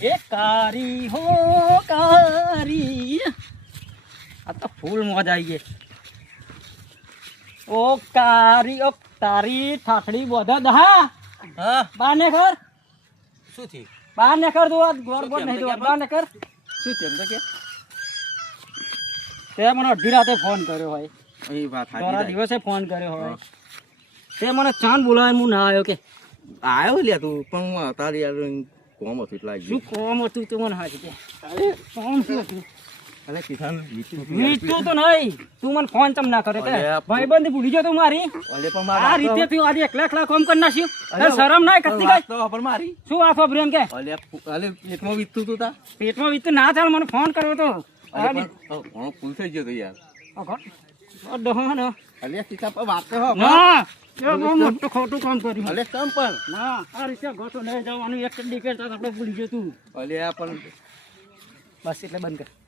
એ કારી હો કારી આ તો ફૂલ મોજ આવી ગઈ ઓ કારી ઓ તારી ઠાઠડી બોધા દહા હા બાર ને કર શું થયું બાર ને કર દો ગોર બોલ કેમ નહીં તો દો કેમ? બાર ને કર શું કેમ તો કે તે મને અડધી રાતે ફોન કર્યો હોય એ વાત થોડા સાચી દિવસે ફોન કર્યો હોય તે મને ચાંદ બોલાવે હું ના આવ્યો કે આવ્યો લે તું પણ હું તારી યાર કોમ હતું એટલે આવી શું કોમ હતું તું મને હાજી કે કોમ શું હતું અલે કિસાન વીટતું તો નહીં તું મને ફોન ચમ ના કરે કે અરે ભાઈબંધ ભૂલી ગયો તું મારી અલે પણ આ રીતે તું આજે એકલા એકલા કોમ કરી નાખ્યું તને શરમ ના કતી ગઈ તો પણ મારી શું વાતો પ્રેમ કે અલે પેટમાં વીતતું તું તા પેટમાં વીતું ના ચાલ મને ફોન કર્યો તો અલે પણ ઘણો ફૂલ થઈ ગયો તો યાર અલે સીતા પર વાત તો હો ના એ બહુ મોટું ખોટું કામ કર્યું અલે તમ પણ ના આ રીતે ગોતો નહીં જવાનું એક ડિકેટ આપણે ભૂલી ગયો તું અલે આ પણ બસ એટલે બંધ કર